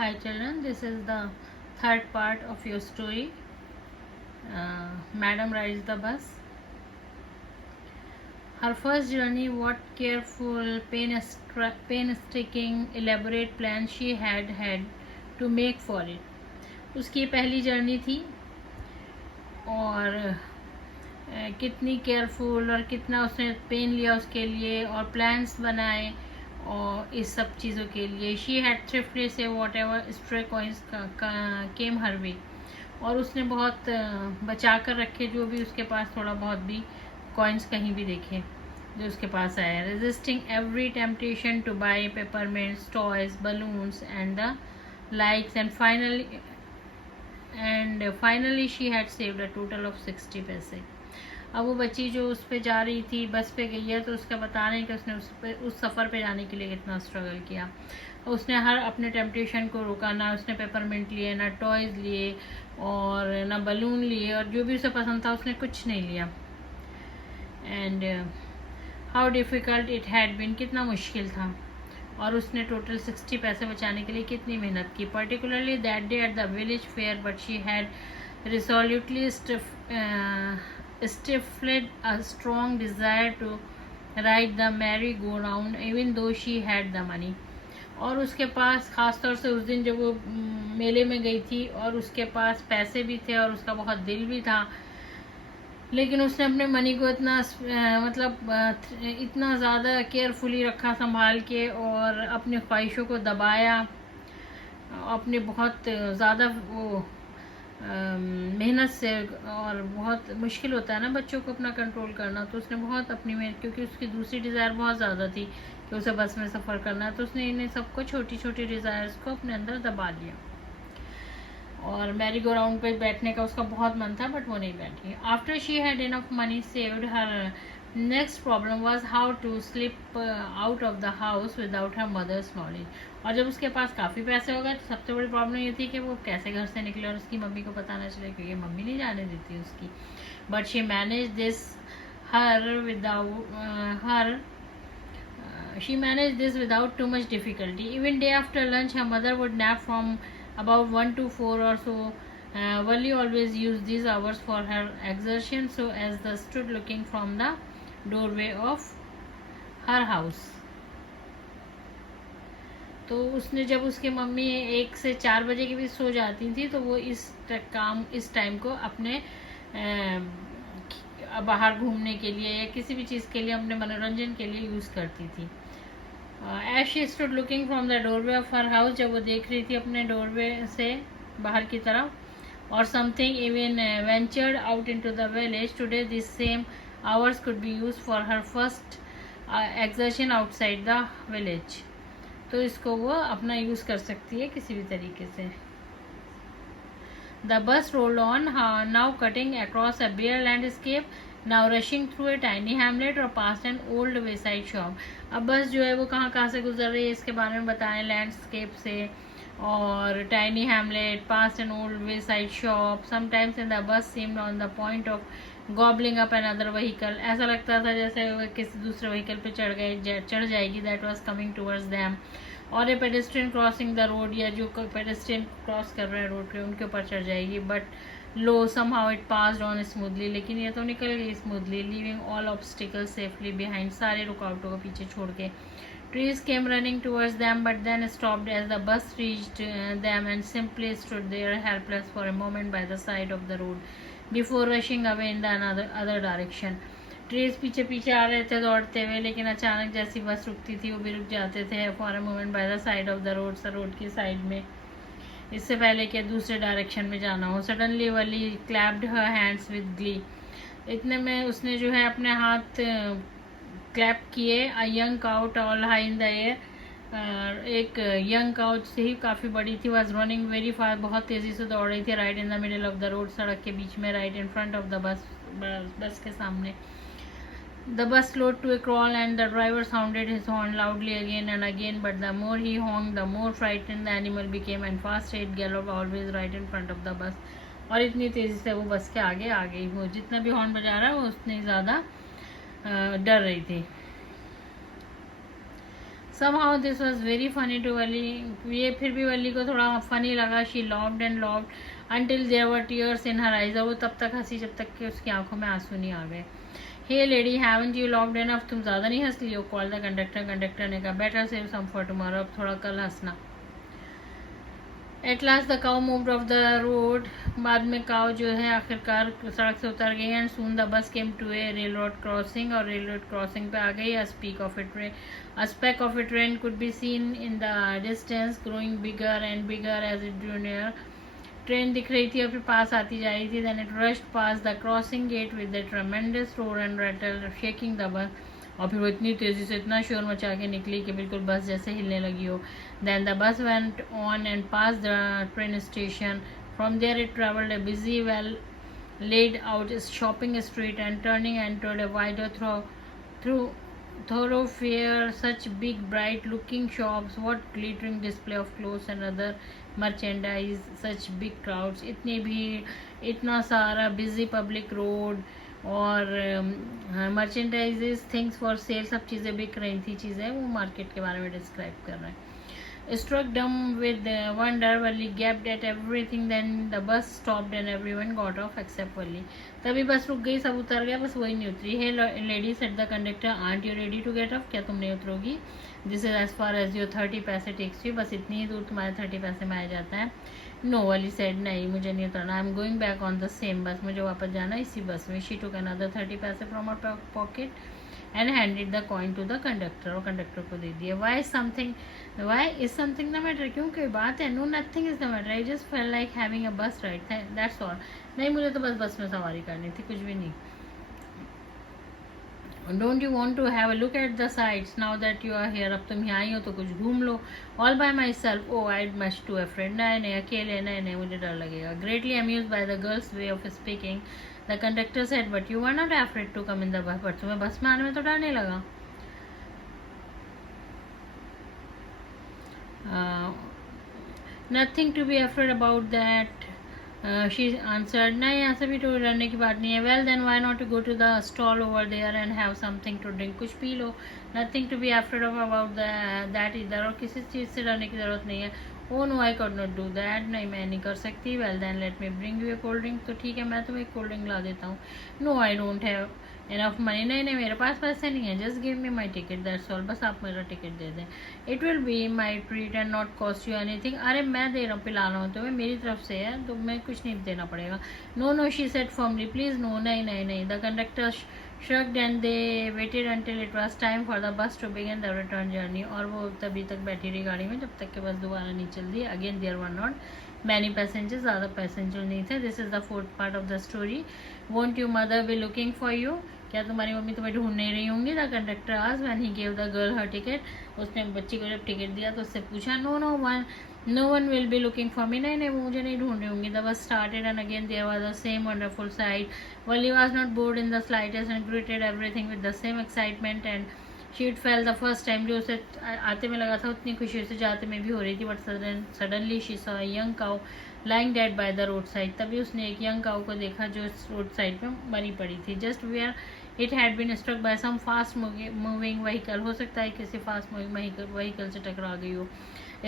Hi children, this is the third part of your story. Madam rides the bus. Her first journey, what careful, painstaking, elaborate plans she had to make for it. उसकी पहली journey थी और कितनी careful और कितना उसने pen लिया उसके लिए और प्लान्स बनाए और इस सब चीज़ों के लिए. शी हैड थ्रिफ्टली से वॉट एवर स्ट्रे कॉइन्स केम हर वे, और उसने बहुत बचा कर रखे जो भी उसके पास थोड़ा बहुत भी कॉइन्स कहीं भी देखे जो उसके पास आया. Resisting every temptation to buy peppermints, toys, balloons and the likes, and finally she had saved a total of 60 paise. अब वो बच्ची जो उस पर जा रही थी, बस पे गई है, तो उसका बता रहे हैं कि उसने उस सफ़र पे जाने के लिए कितना स्ट्रगल किया. उसने हर अपने टेम्पटेशन को रोका. ना उसने पेपरमिंट लिए, ना टॉयज़ लिए और ना बलून लिए, और जो भी उसे पसंद था उसने कुछ नहीं लिया. And how difficult it had been, कितना मुश्किल था. और उसने टोटल 60 पैसे बचाने के लिए कितनी मेहनत की. Particularly that day at the village fair, but she had resolutely stifled a strong desire to ride the merry-go-round even though she had the money. और उसके पास ख़ास तौर से उस दिन जब वो मेले में गई थी और उसके पास पैसे भी थे और उसका बहुत दिल भी था, लेकिन उसने अपने मनी को इतना इतना ज़्यादा केयरफुली रखा, संभाल के, और अपनी ख्वाहिशों को दबाया. अपने बहुत ज़्यादा वो मेहनत से, और बहुत मुश्किल होता है ना बच्चों को अपना कंट्रोल करना, तो उसने बहुत अपनी मेहनत, क्योंकि उसकी दूसरी डिज़ायर बहुत ज़्यादा थी कि उसे बस में सफ़र करना है, तो उसने इन्हें सबको छोटी छोटी डिज़ायर्स को अपने अंदर दबा लिया. और मैरी गो राउंड पे बैठने का उसका बहुत मन था, बट वो नहीं बैठी. After she had enough money saved, her next problem was how to slip out of the house without her mother's knowledge. और जब उसके पास काफ़ी पैसे हो गए तो सबसे बड़ी प्रॉब्लम ये थी कि वो कैसे घर से निकले और उसकी मम्मी को पता ना चले, क्योंकि मम्मी नहीं जाने देती उसकी. But she manage this her without she managed this without too much difficulty. Even day after lunch, her mother would nap from about 1 to 4 or so. Wally always used these hours for her exertion, so as they stood looking from the doorway of her house. तो उसने जब उसकी mummy 1 से 4 बजे के बीच सो जाती थी, तो वो इस टाइम को अपने बाहर घूमने के लिए या किसी भी चीज़ के लिए, अपने मनोरंजन के लिए यूज़ करती थी. As she stood looking from the doorway of her house, जब वो देख रही थी अपने डोरवे से बाहर की तरफ, और something even ventured out into the village. Today this same hours could be use for her first exertion outside the village. तो इसको वो अपना यूज़ कर सकती है किसी भी तरीके से. The bus rolled on, now cutting across a bare landscape, now rushing through a tiny hamlet or past an old wayside shop. अब बस जो है वो कहाँ से गुजर रही है इसके बारे में बताएं, लैंडस्केप से, और tiny Hamlet, past an old wayside shop. Sometimes in the bus seemed on the point of gobbling up another vehicle. ऐसा लगता था जैसे वो किसी दूसरे व्हीकल पे चढ़ जाएगी, that was coming towards them. और ए पेडेस्ट्रियन क्रॉसिंग द रोड, या जो पेडेस्ट्रियन क्रॉस कर रहे हैं रोड पे उनके ऊपर चढ़ जाएगी. But lo somehow it passed on smoothly, लेकिन ये तो निकल गई smoothly. Leaving all obstacles safely behind, सारे रुकावटों को पीछे छोड़ के. Trees came running towards them but then stopped as the bus reached them and simply stood there helpless for a moment by the side of the road before rushing away in the other direction. Trees पीछे पीछे आ रहे थे दौड़ते हुए, लेकिन अचानक जैसी बस रुकती थी वो भी रुक जाते थे. For a moment by the side of the road, road की साइड में, इससे पहले कि दूसरे डायरेक्शन में जाना हो. Suddenly Wali clapped her hands with Glee. इतने में उसने जो है अपने हाथ क्लैप किए. A young cout all high in the air, एक यंग काउच से ही काफ़ी बड़ी थी, वॉज रनिंग वेरी फास्ट, बहुत तेज़ी से दौड़ रही थी. Right in the middle of the road, सड़क के बीच में, right in front of the bus के सामने. The bus slowed to a crawl and the driver sounded his horn loudly again and again, but the more he honked, the more frightened the animal became, and fast it galloped always right in front of the bus. और इतनी तेज़ी से वो बस के आगे आ गई. वो जितना भी हॉर्न बजा रहा है वो उतनी ज़्यादा डर रही थी. somehow this was very funny to वली, ये फिर भी वली को थोड़ा फनी लगा. She laughed and laughed until there were tears in her eyes. और वो तब तक हंसी जब तक कि उसकी आंखों में आंसू नहीं आ गए. Hey lady, haven't you laughed enough? तुम ज़्यादा नहीं हंस ली हो? Call the conductor. कंडक्टर ने कहा better save some for tomorrow. अब थोड़ा कल हंसना. At last the cow moved off the road. बाद में काव जो है आखिरकार सड़क से उतर गई. And soon the bus came to a railroad crossing. और railroad crossing पे आ गई. A speck of a train could be seen in the distance, growing bigger and bigger as it drew near. Train दिख रही थी और फिर पास आती जा रही थी. Then it rushed past the crossing gate with a tremendous roar and rattle, shaking the bus. और फिर वो इतनी तेज़ी से इतना शोर मचा के निकली कि बिल्कुल बस जैसे हिलने लगी हो. Then the bus went on and passed the train station. From there it travelled a busy, well laid out shopping street and turning entered a wider thoroughfare. Such big bright looking shops, what glittering display of clothes and other merchandise, such big crowds, इतनी भीड़, इतना सारा busy public road और मर्चेंडाइजेस things for sale, सब चीज़ें बिक रही थी. चीज़ें वो मार्केट के बारे में डिस्क्राइब कर रहे हैं. Struck dumb with wonder, Valli gaped at everything. Then the bus stopped and everyone got off except Valli. तभी बस रुक गई, सब उतर गया, बस वही नहीं उतरी. Hey lady, said the conductor, aren't you ready to get off? क्या तुम नहीं उतरोगी? This is as far as your 30 पैसे takes you. बस इतनी ही दूर तुम्हारे 30 पैसे में आ जाता है. No, Valli said, नहीं मुझे नहीं उतरना. I'm going back on the same bus. मुझे वापस जाना इसी बस में. She took another 30 पैसे from her pocket and handed the coin to the conductor. और कंडक्टर को दे दिया. Why is something the matter? क्यों कोई बात है? No, nothing is the matter. I just felt like having a bus ride. That's all. नहीं मुझे तो बस में सवारी करनी थी, कुछ भी नहीं. Don't you want to have a look at the sights now that you are here? अब तुम यहाँ आई हो तो कुछ घूम लो. All by myself? Oh, I'd much too afraid. नहीं अकेले नहीं मुझे डर लगेगा. Greatly amused by the girl's way of speaking, the conductor said, but you were not afraid to come in the bus. But तुम्हें बस में आने में तो डर नहीं लगा. Nothing to be afraid about that. She answered, नहीं ऐसा भी तो डरने की बात नहीं है. Well then why not go to the stall over there and have something to drink? कुछ P low. Nothing to be afraid of about that either. और किसी चीज़ से डरने की ज़रूरत नहीं है. Oh no, I could not do that. नहीं मैं नहीं कर सकती. Well then let me bring you a cold drink. तो ठीक है मैं तुम्हें एक कोल्ड ड्रिंक ला देता हूँ. No, I don't have enough money. नहीं मेरे पास पैसे नहीं है. Just give me my ticket. That's all. बस आप मेरा टिकट दे दें. It will be my treat and not cost you anything. अरे मैं दे रहा हूँ, पिला रहा हूँ तुम्हें, मेरी तरफ से है तो मैं कुछ नहीं देना पड़ेगा. No, she said firmly. Please no, नहीं. The conductor shrugged and they waited until it was time for the bus to begin the return journey. और वो तभी तक बैठी रही गाड़ी में जब तक कि बस दोबारा नहीं चल दी. Again there were not many passengers, ज़्यादा पैसेंजर नहीं थे. This is the fourth part of the story. Won't your mother be looking for you? क्या तुम्हारी मम्मी तुम्हें ढूंढ नहीं रही होंगी? The conductor asked when he gave the girl her ticket. उसने बच्ची को जब टिकट दिया तो उससे पूछा. No one will be looking for me. नहीं वो मुझे नहीं ढूंढ रही होंगी. The bus started and again there was the same wonderful sight. Valli was not bored in the slightest and greeted everything with the same excitement and she felt the first time. जो उसे आते में लगा था उतनी खुशी उसे जाते में भी हो रही थी. But suddenly she saw a young cow lying dead by the road side. तभी उसने एक यंग काउ को देखा जो रोड साइड में मरी पड़ी थी. Just where it had been struck by some fast moving vehicle. हो सकता है किसी फास्ट मूविंग व्हीकल से टकरा गई हो.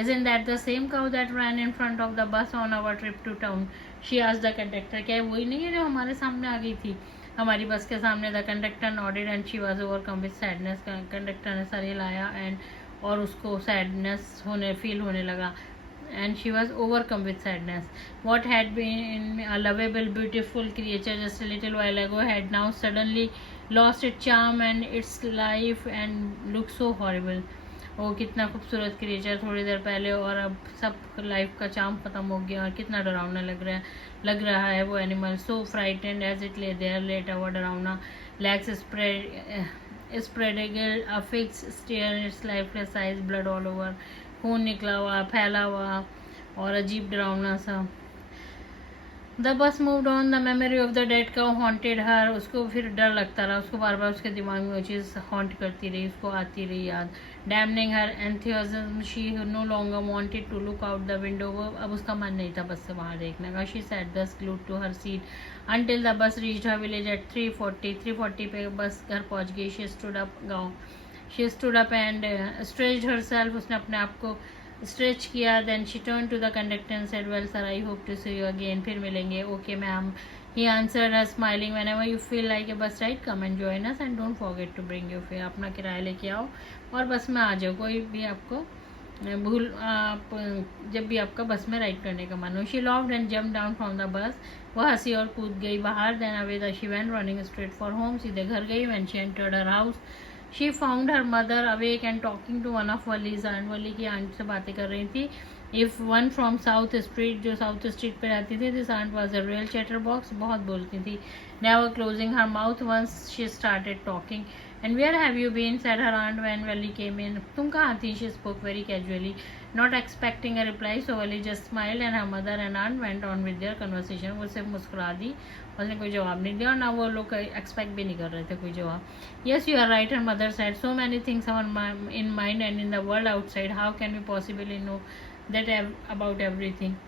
Isn't that the same cow that ran in front of the bus on our trip to town? She asked the conductor. क्या वही नहीं है जो हमारे सामने आ गई थी हमारी बस के सामने? The conductor nodded and she was overcome with sadness. Conductor ने सर हिलाया और उसको सैडनेस फील होने लगा. And she was overcome with sadness. What had been a lovable, beautiful creature just a little while ago had now suddenly lost its charm and its life and looked so horrible. वो कितना खूबसूरत creature थोड़ी देर पहले और अब सब life का charm खत्म हो गया और कितना डरावना लग रहा है वो animal. So frightened as it lay there लेट हुआ डरावना. Legs spread a fixed stare its lifeless eyes. Blood all over. खून निकला हुआ फैला हुआ और अजीब डरावना सा. The bus moved on. The memory of the dead cow haunted her. उसको फिर डर लगता रहा. उसको बार बार उसके दिमाग में वो चीज़ हॉन्ट करती रही. उसको आती रही याद. Damning her enthusiasm. She no longer wanted to look out the window. वो अब उसका मन नहीं था बस से बाहर देखने का. She sat thus glued to her seat until the bus reached her village at 3:40 पे बस घर पहुंच गई. शी स्टूड अप गाँव. She stood up and stretched herself, उसने अपने आप को स्ट्रेच किया. Then she turn to the conductor and said, well sir, I hope to see you again, फिर मिलेंगे. Okay ma'am. He answered her smiling, whenever you feel like a bus ride, come and join us and don't forget to bring your fare. अपना किराया लेके आओ और बस में आ जाओ, कोई भी आपको आप जब भी आपका बस में राइड करने का मन हो. She laughed and jumped down from the bus. वह हंसी और कूद गई बाहर. Then away she went, running straight for home. सीधे घर गई. When she entered her house, she found her mother awake and talking to one of Wally's aunt. वली की आंट से बातें कर रही थी. If one from South Street, जो साउथ स्ट्रीट पे रहती थी, this aunt was a real chatterbox, बहुत बोलती थी. Never closing her mouth once she started talking. And where have you been? said her aunt when Wally came in. तुम कहाँ थी? She spoke very casually, not expecting a reply. So Wally just smiled and her mother and aunt went on with their conversation. वो सिर्फ मुस्कुरा दी, उसने कोई जवाब नहीं दिया और ना वो लोग एक्सपेक्ट भी नहीं कर रहे थे कोई जवाब. Yes, you are right, her mother said. So many things are in mind and in the world outside. How can we possibly know that about everything?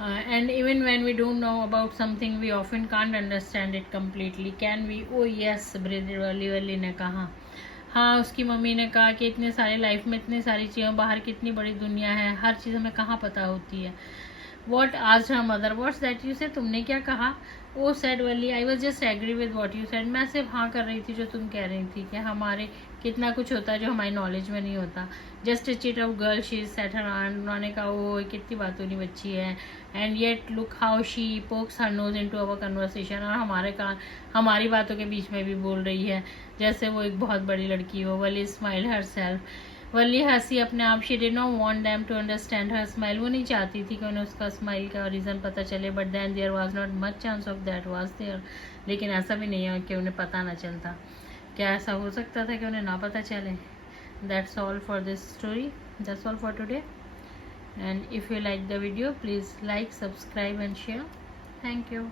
And even when we don't know about something, we often can't understand it completely. Can we? Oh yes, वली ने कहा. हाँ, उसकी mummy ने कहा कि इतने सारे life में इतनी सारी चीज़ें, बाहर कितनी बड़ी दुनिया है, हर चीज़ हमें कहाँ पता होती है. What asked her mother? What's that you said? तुमने क्या कहा? Oh, said Wally, I was just agree with what you said. मैं सिर्फ हाँ कर रही थी जो तुम कह रही थी कि हमारे कितना कुछ होता है जो हमारी नॉलेज में नहीं होता. Just a chit of girl, she said her aunt. उन्होंने कहा वो कितनी बातूनी बच्ची है. And yet look how she pokes her nose into our conversation. और हमारी बातों के बीच में भी बोल रही है जैसे वो एक बहुत बड़ी लड़की हो. Wally smiled herself. वली हंसी अपने आप. She did not want them to understand her smile. वो नहीं चाहती थी कि उन्हें उसका स्माइल का रीज़न पता चले. But then there was not much chance of that was there. लेकिन ऐसा भी नहीं है कि उन्हें पता ना चलता. क्या ऐसा हो सकता था कि उन्हें ना पता चले? That's all for this story. That's all for today. And if you like the video, please like, subscribe and share. Thank you.